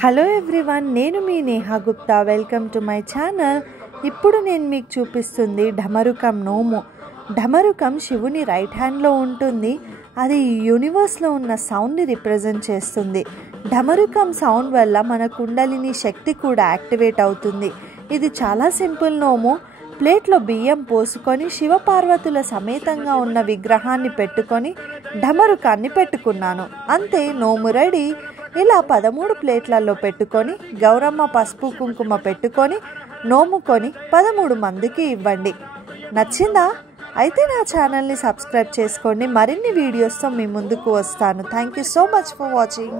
Hello everyone, నేను మీ Neha Gupta. Welcome to my channel. ఇప్పుడు నేను మీకు చూపిస్తుంది ఢమరుకం నోము. ఢమరుకం శివుని రైట్ హ్యాండ్లో ఉంటుంది. అది యూనివర్స్లో ఉన్న సౌండ్ని రిప్రజెంట్ చేస్తుంది. ఢమరుకం సౌండ్ వల్ల మన కుండలిని శక్తి కూడా యాక్టివేట్ అవుతుంది. ఇది చాలా సింపుల్ నోము. ప్లేట్లో బియ్యం పోసుకొని శివపార్వతుల సమేతంగా ఉన్న విగ్రహాన్ని పెట్టుకొని ఢమరుకాన్ని పెట్టుకున్నాను. అంతే, నోము రెడీ. ఇలా 13 ప్లేట్లలో పెట్టుకొని గౌరమ్మ పసుపు కుంకుమ పెట్టుకొని నోముకొని 13 మందికి ఇవ్వండి. నచ్చిందా? అయితే నా ఛానల్ని సబ్స్క్రైబ్ చేసుకోండి. మరిన్ని వీడియోస్తో మీ ముందుకు వస్తాను. Thank you so much for watching.